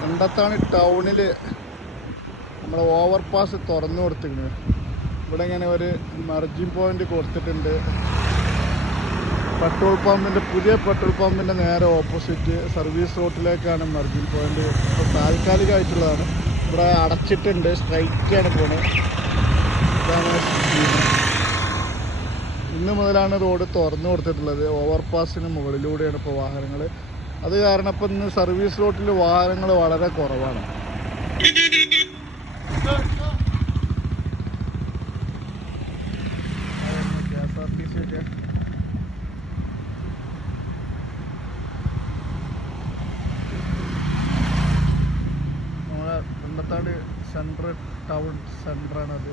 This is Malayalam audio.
കണ്ടത്താണി ടൗണിൽ നമ്മുടെ ഓവർപാസ് തുറന്നു കൊടുത്തിട്ടുണ്ട്. ഇവിടെ ഇങ്ങനെ ഒരു മർജിങ് പോയിന്റ് കൊടുത്തിട്ടുണ്ട്. പെട്രോൾ പമ്പിൻ്റെ പുതിയ പെട്രോൾ പമ്പിൻ്റെ നേരെ ഓപ്പോസിറ്റ് സർവീസ് റോഡിലേക്കാണ് മർജിങ് പോയിന്റ്. ഇപ്പോൾ താൽക്കാലികമായിട്ടുള്ളതാണ്. ഇവിടെ അടച്ചിട്ടുണ്ട്, സ്ട്രൈക്കാണ് പോണത്. ഇതാണ് ഇന്ന് മുതലാണ് റോഡ് തുറന്നു കൊടുത്തിട്ടുള്ളത്. ഓവർപാസിന് മുകളിലൂടെയാണ് ഇപ്പോൾ വാഹനങ്ങൾ. അത് കാരണം ഇപ്പം ഇന്ന് സർവീസ് റോഡിൽ വാഹനങ്ങൾ വളരെ കുറവാണ്. KSRTC ഒക്കെ നമ്മളെ കണ്ടത്താട് സെൻട്രൽ ടൗൺ സെൻറ്ററാണത്.